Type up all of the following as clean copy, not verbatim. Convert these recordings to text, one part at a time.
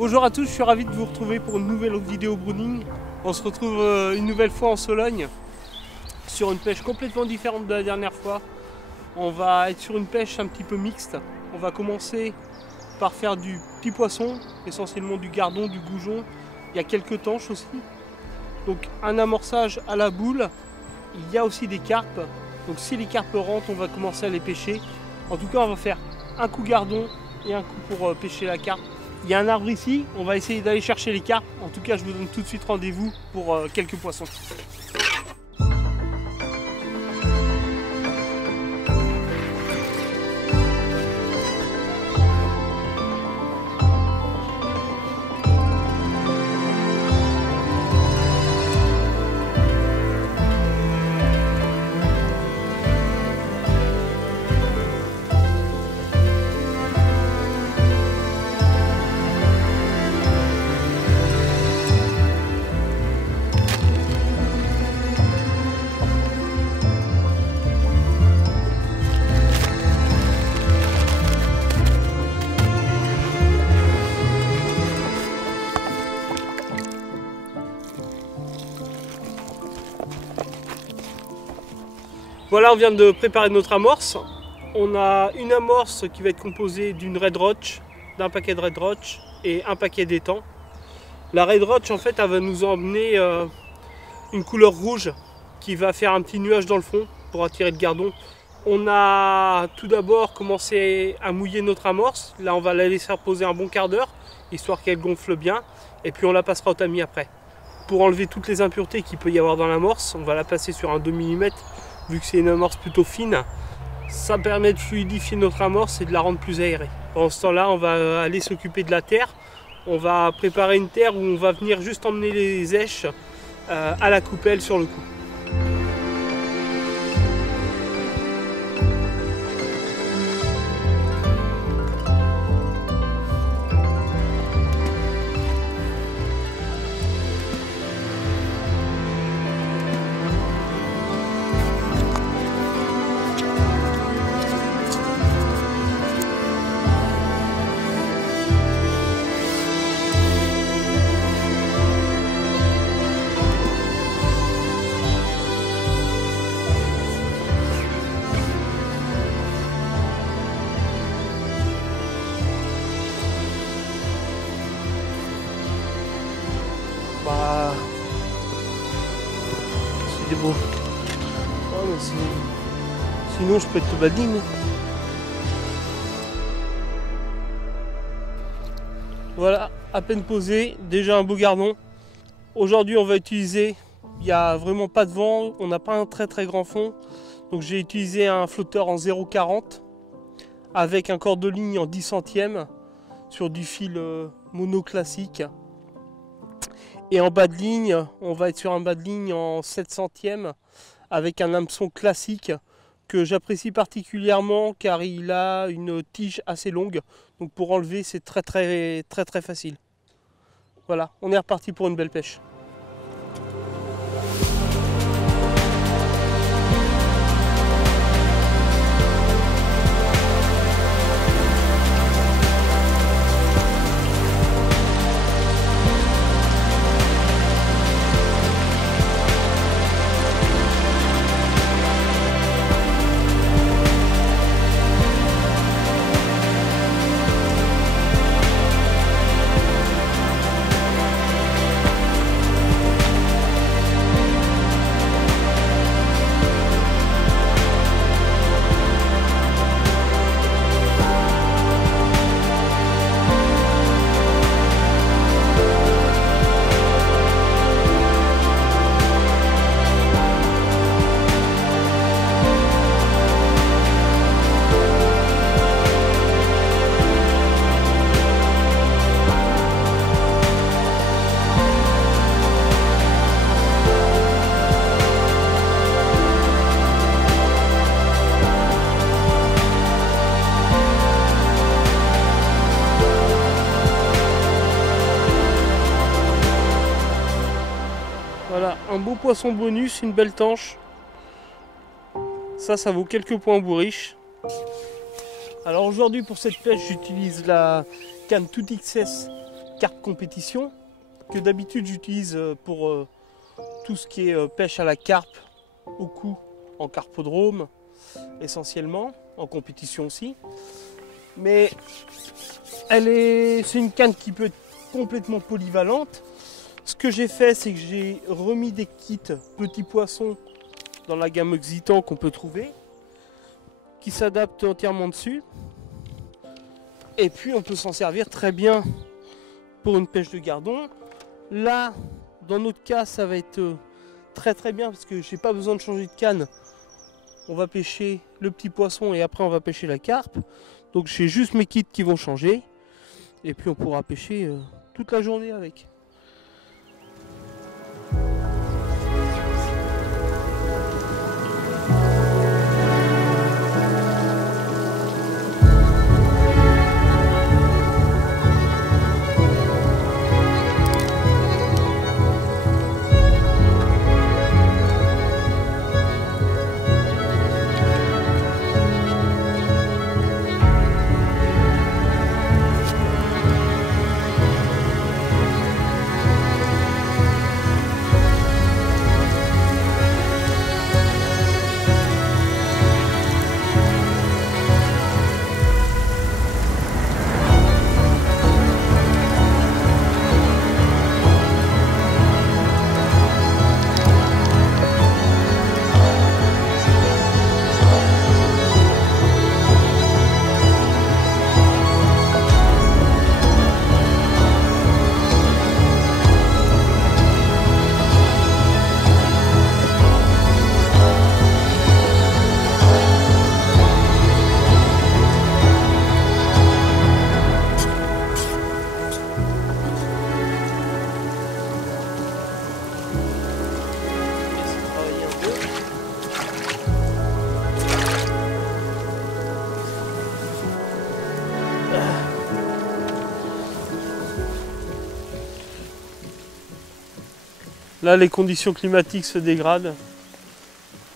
Bonjour à tous, je suis ravi de vous retrouver pour une nouvelle vidéo Browning. On se retrouve une nouvelle fois en Sologne sur une pêche complètement différente de la dernière fois. On va être sur une pêche un petit peu mixte. On va commencer par faire du petit poisson, essentiellement du gardon, du goujon. Il y a quelques tanches aussi. Donc un amorçage à la boule. Il y a aussi des carpes. Donc si les carpes rentrent, on va commencer à les pêcher. En tout cas, on va faire un coup gardon et un coup pour pêcher la carpe. Il y a un arbre ici, on va essayer d'aller chercher les carpes. En tout cas, je vous donne tout de suite rendez-vous pour quelques poissons. Voilà, on vient de préparer notre amorce. On a une amorce qui va être composée d'une Red Roach, d'un paquet de Red Roach et un paquet d'étangs. La Red Roach, en fait, elle va nous emmener une couleur rouge qui va faire un petit nuage dans le fond pour attirer le gardon. On a tout d'abord commencé à mouiller notre amorce. Là, on va la laisser reposer un bon quart d'heure, histoire qu'elle gonfle bien. Et puis, on la passera au tamis après. Pour enlever toutes les impuretés qu'il peut y avoir dans l'amorce, on va la passer sur un 2 mm. Vu que c'est une amorce plutôt fine, ça permet de fluidifier notre amorce et de la rendre plus aérée. Pendant ce temps-là, on va aller s'occuper de la terre. On va préparer une terre où on va venir juste emmener les èches à la coupelle sur le coup. C'est des beaux. Oh, mais sinon je peux être badine. Voilà, à peine posé, déjà un beau gardon. Aujourd'hui on va utiliser, il n'y a vraiment pas de vent, on n'a pas un très très grand fond. Donc j'ai utilisé un flotteur en 0,40 avec un corps de ligne en 10 centièmes sur du fil mono classique. Et en bas de ligne, on va être sur un bas de ligne en 7 centièmes avec un hameçon classique que j'apprécie particulièrement car il a une tige assez longue. Donc pour enlever, c'est très facile. Voilà, on est reparti pour une belle pêche. Voilà, un beau poisson bonus, une belle tanche. Ça vaut quelques points au bourriche. Alors aujourd'hui pour cette pêche, j'utilise la canne Tout XS carpe compétition que d'habitude j'utilise pour tout ce qui est pêche à la carpe au cou en carpodrome essentiellement, en compétition aussi. Mais c'est une canne qui peut être complètement polyvalente. Ce que j'ai fait, c'est que j'ai remis des kits petits poissons dans la gamme Oxitan qu'on peut trouver, qui s'adaptent entièrement dessus. Et puis on peut s'en servir très bien pour une pêche de gardon. Là, dans notre cas, ça va être très très bien parce que j'ai pas besoin de changer de canne. On va pêcher le petit poisson et après on va pêcher la carpe. Donc j'ai juste mes kits qui vont changer. Et puis on pourra pêcher toute la journée avec. Là, les conditions climatiques se dégradent.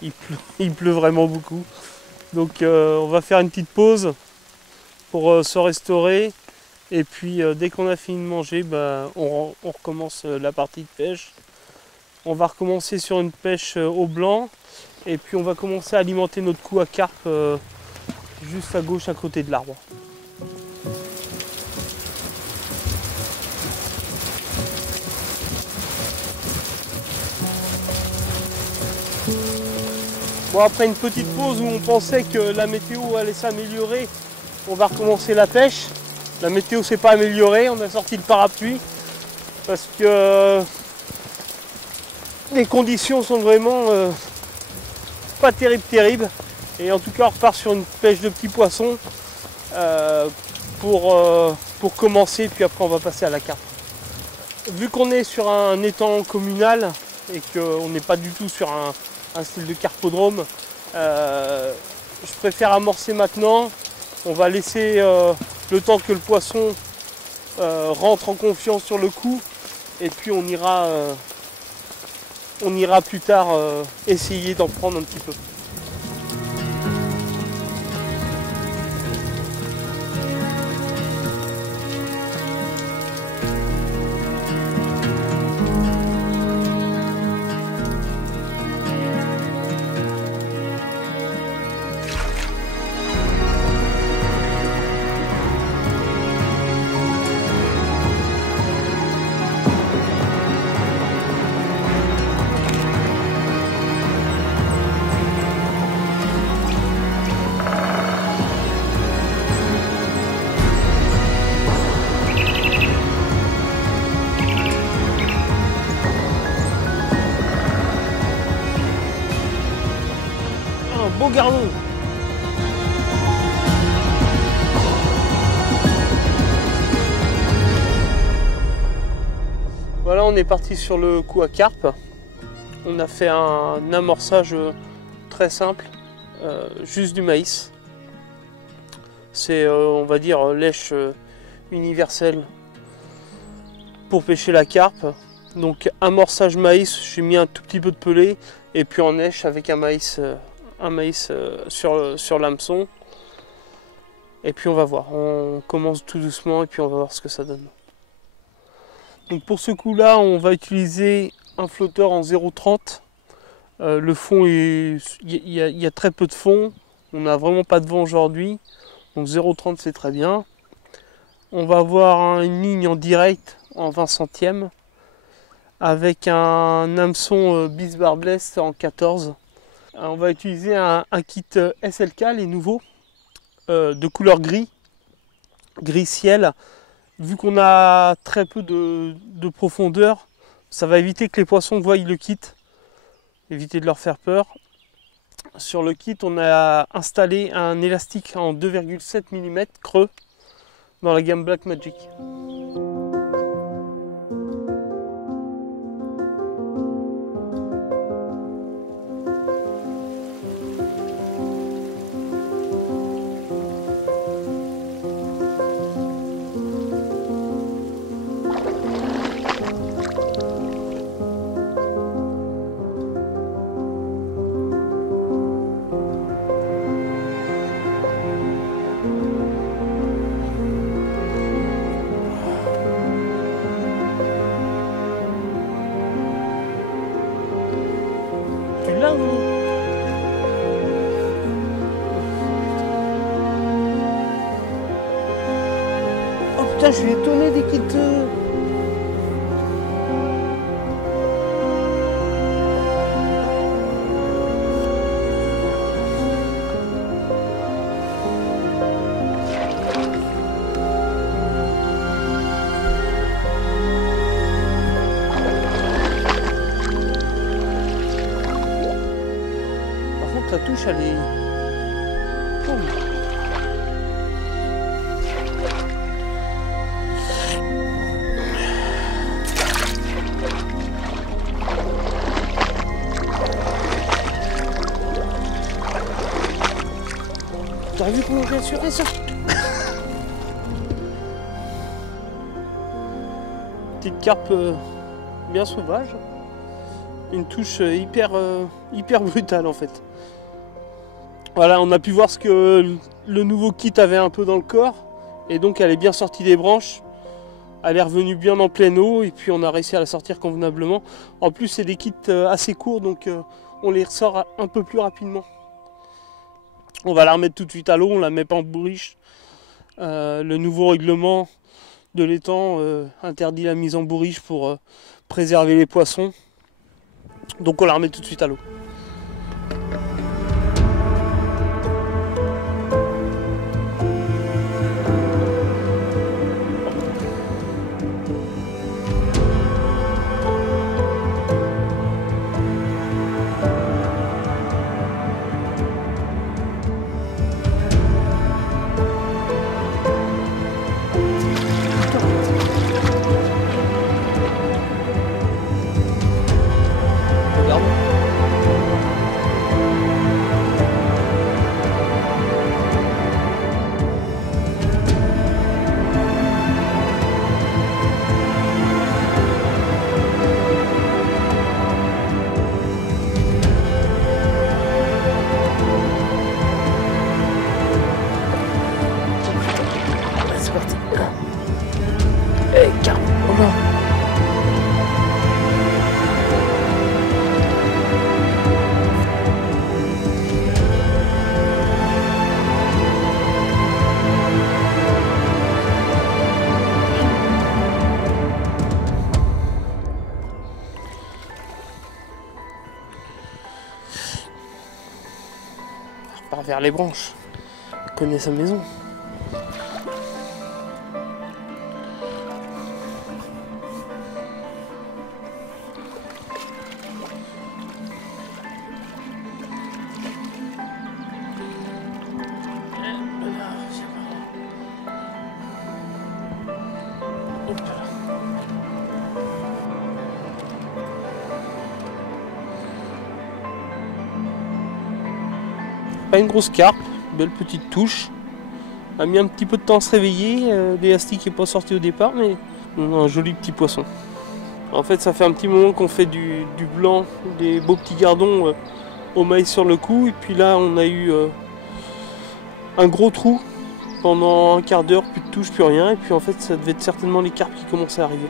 Il pleut vraiment beaucoup. Donc on va faire une petite pause pour se restaurer. Et puis dès qu'on a fini de manger, on recommence la partie de pêche. On va recommencer sur une pêche au blanc. Et puis on va commencer à alimenter notre coup à carpe juste à gauche à côté de l'arbre. Bon, après une petite pause où on pensait que la météo allait s'améliorer, on va recommencer la pêche. La météo s'est pas améliorée, on a sorti le parapluie parce que les conditions sont vraiment pas terribles. Et en tout cas on repart sur une pêche de petits poissons pour commencer, puis après on va passer à la carpe. Vu qu'on est sur un étang communal et qu'on n'est pas du tout sur un style de carpodrome, je préfère amorcer maintenant. On va laisser le temps que le poisson rentre en confiance sur le coup, et puis on ira plus tard essayer d'en prendre un petit peu. Beau gardon. Voilà, on est parti sur le coup à carpe. On a fait un amorçage très simple, juste du maïs. C'est, on va dire, lèche universelle pour pêcher la carpe. Donc amorçage maïs, j'ai mis un tout petit peu de pelé, et puis en lèche avec un maïs sur l'hameçon. Et puis on va voir, on commence tout doucement et puis on va voir ce que ça donne. Donc pour ce coup-là, on va utiliser un flotteur en 0,30. Le fond, il y a très peu de fond. On n'a vraiment pas de vent aujourd'hui. Donc 0,30 c'est très bien. On va avoir une ligne en direct en 20 centièmes avec un hameçon Bis Barbless en 14. On va utiliser un kit SLK, les nouveaux, de couleur gris ciel. Vu qu'on a très peu de profondeur, ça va éviter que les poissons voient le kit, éviter de leur faire peur. Sur le kit, on a installé un élastique en 2,7 mm creux dans la gamme Black Magic. Oh putain, je suis étonné des kits. Par contre, la touche, elle est... Oh. T'as vu comment j'ai assuré ça? Petite carpe bien sauvage. Une touche hyper brutale en fait. Voilà, on a pu voir ce que le nouveau kit avait un peu dans le corps. Et donc elle est bien sortie des branches. Elle est revenue bien en pleine eau. Et puis on a réussi à la sortir convenablement. En plus c'est des kits assez courts. Donc on les ressort un peu plus rapidement. On va la remettre tout de suite à l'eau, on la met pas en bourriche. Le nouveau règlement de l'étang interdit la mise en bourriche pour préserver les poissons. Donc on la remet tout de suite à l'eau. Part vers les branches. Il connaît sa maison. Pas une grosse carpe, belle petite touche. A mis un petit peu de temps à se réveiller, l'élastique n'est pas sorti au départ, mais on a un joli petit poisson. En fait, ça fait un petit moment qu'on fait du blanc, des beaux petits gardons au maïs sur le cou, et puis là on a eu un gros trou pendant un quart d'heure, plus de touche, plus rien, et puis en fait ça devait être certainement les carpes qui commençaient à arriver.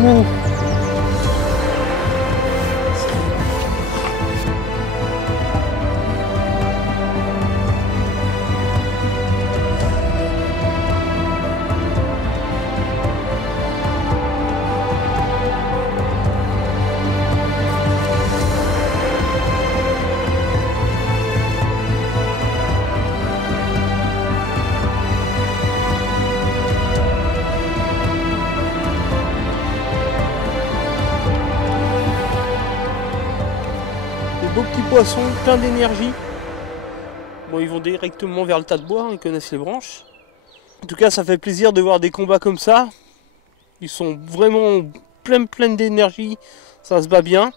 Oh. Beaux petits poissons, plein d'énergie. Bon, ils vont directement vers le tas de bois, hein, ils connaissent les branches. En tout cas, ça fait plaisir de voir des combats comme ça. Ils sont vraiment pleins d'énergie, ça se bat bien.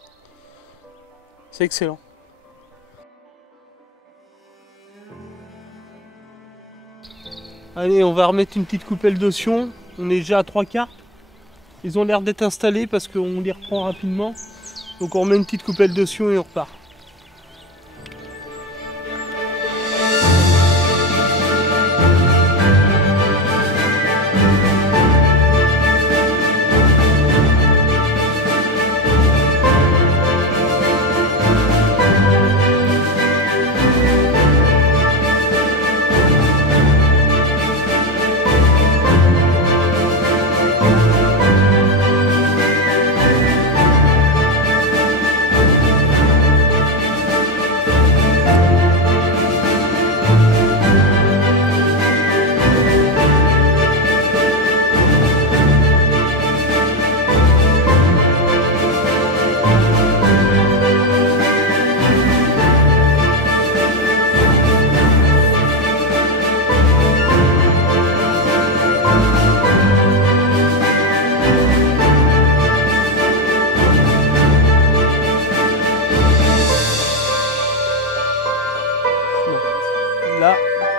C'est excellent. Allez, on va remettre une petite coupelle d'otion. On est déjà à 3/4. Ils ont l'air d'être installés parce qu'on les reprend rapidement. Donc on remet une petite coupelle d'otion et on repart.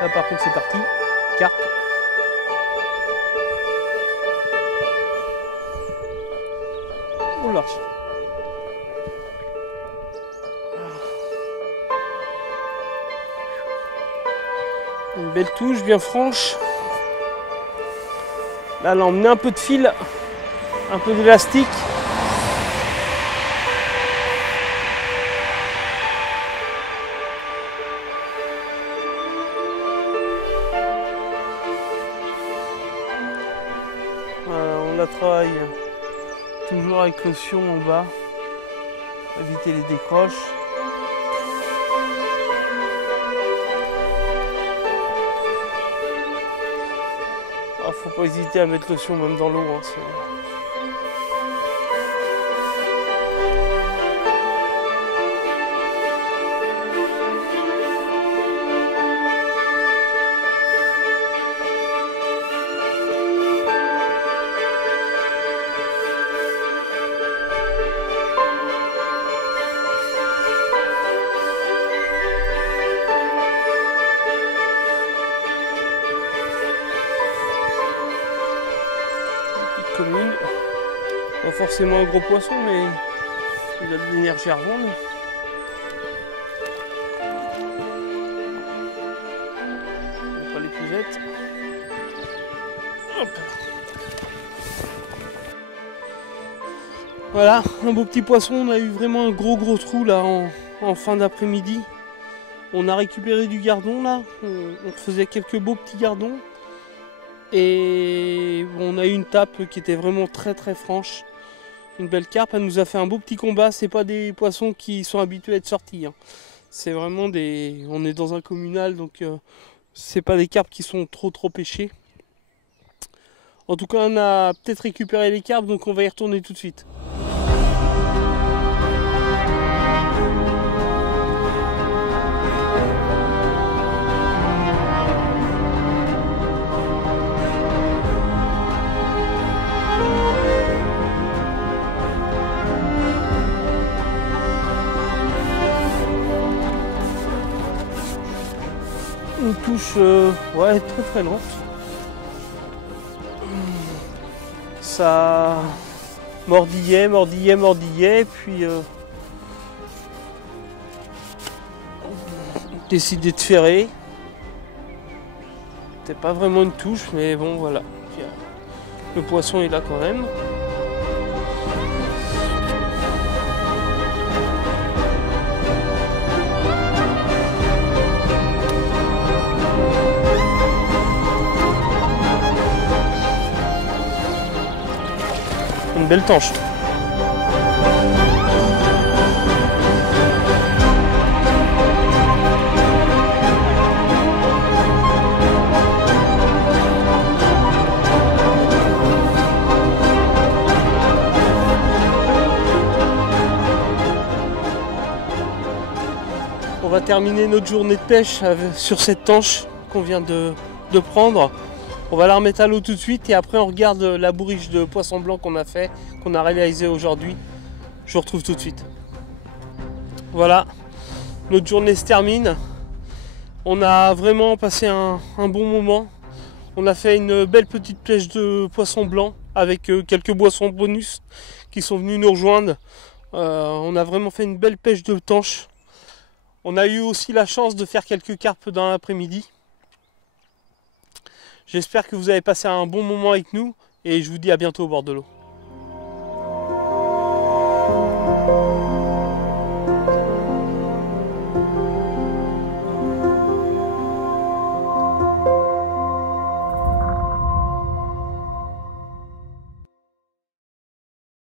Là par contre c'est parti, carpe. On lâche. Une belle touche bien franche. Là elle a emmené un peu de fil, un peu d'élastique. On la travaille toujours avec l'otion en bas, éviter les décroches. Faut pas hésiter à mettre l'otion même dans l'eau. Hein, commune. Pas forcément un gros poisson, mais il a de l'énergie à revendre. Pas l'épuisette. Hop. Voilà, un beau petit poisson. On a eu vraiment un gros trou là en fin d'après-midi. On a récupéré du gardon là. On faisait quelques beaux petits gardons. Et on a eu une tape qui était vraiment très franche. Une belle carpe, elle nous a fait un beau petit combat. C'est pas des poissons qui sont habitués à être sortis. Hein. C'est vraiment des... On est dans un communal, donc c'est pas des carpes qui sont trop pêchées. En tout cas, on a peut-être récupéré les carpes, donc on va y retourner tout de suite. Une touche ouais, très lente. Ça mordillait, puis décidé de ferrer. C'était pas vraiment une touche, mais bon voilà. Le poisson est là quand même. une belle tanche. On va terminer notre journée de pêche sur cette tanche qu'on vient de prendre. On va la remettre à l'eau tout de suite et après on regarde la bourriche de poisson blanc qu'on a fait, qu'on a réalisé aujourd'hui. Je vous retrouve tout de suite. Voilà, notre journée se termine. On a vraiment passé un bon moment. On a fait une belle petite pêche de poisson blanc avec quelques boissons bonus qui sont venus nous rejoindre. On a vraiment fait une belle pêche de tanche. On a eu aussi la chance de faire quelques carpes dans l'après-midi. J'espère que vous avez passé un bon moment avec nous et je vous dis à bientôt au bord de l'eau.